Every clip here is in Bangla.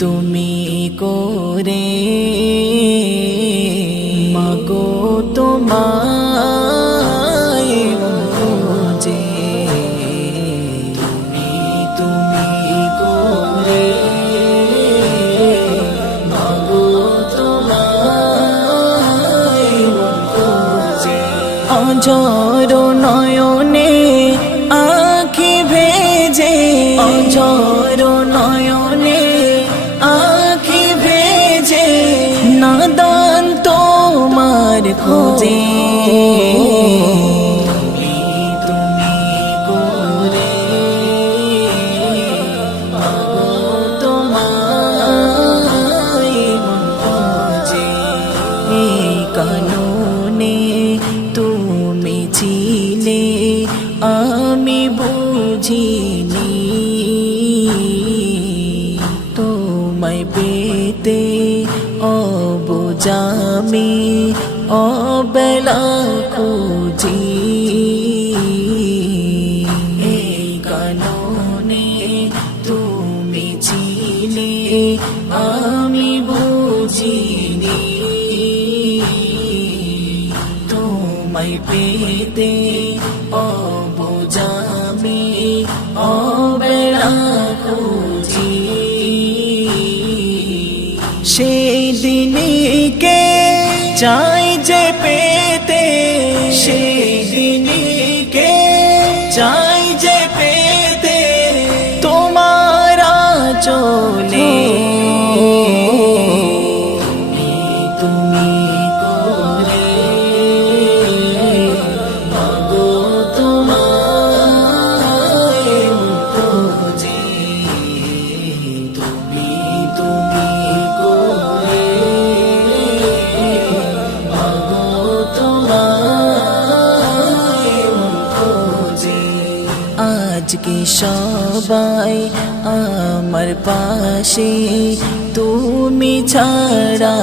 তুমি করে মাগো তোমায় খোঁজে, তুমি করে মাগো তোমায় খোঁজে। অঝর নয়নে আঁখি ভেজে, অঝর নয়নে আঁখি ভেজে, নাদান তোমার খোঁজে। তুমি করে মাগো তোমায় খোঁজে। এই কাননে তুমি ছিলে আমি বুঝিনি, তোমায় পেতে অবুঝামি অবেলা খুঁজি। এই কাননে তুমি ছিলে আমি বুঝিনি, তোমায় পেতে অবুঝামি অবেলা খুঁজি। সেই দিনকে চাই যে পেতে, সেই দিনকে চাই যে পেতে, তোমার চলে। তুমি করে মাগো তোমায় খোঁজে। তুমি করে মাগো তোমায় খোঁজে। আজকে সবাই আমার পাশে, তুমি ছাড়া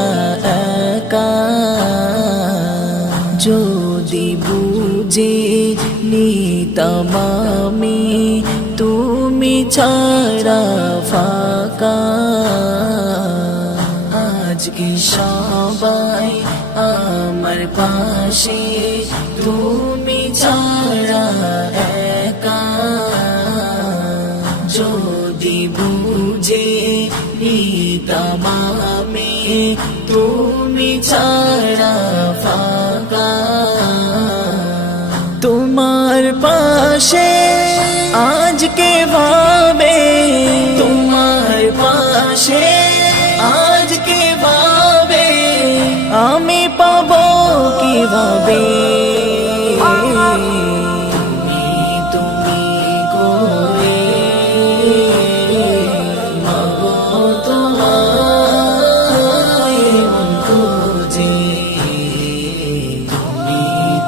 একা। যদি বুঝে নিতাম আমি তুমি ছাড়া ফাঁকা। আজকে সবাই আমার পাশে, তুমি ছাড়া একা। যদি বুঝে নিতাম আমি তুমি ছাড়া ফাঁকা। তোমার পাশে আজকে ভাবে, তোমার পাশে আজকে ভাবে, আমি পাবো কিভাবে। তুমি করে মাগো তোমায় খোঁজে।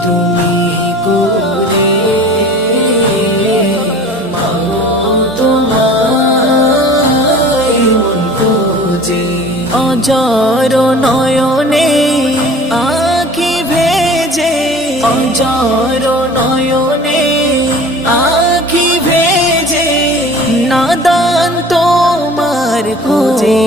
তুমি করে মাগো তোমায় খোঁজে। অঝর নয়নে আঁখি ভেজে, অঝর নয়নে আঁখি ভেজে, নাদান তোমার খোঁজে।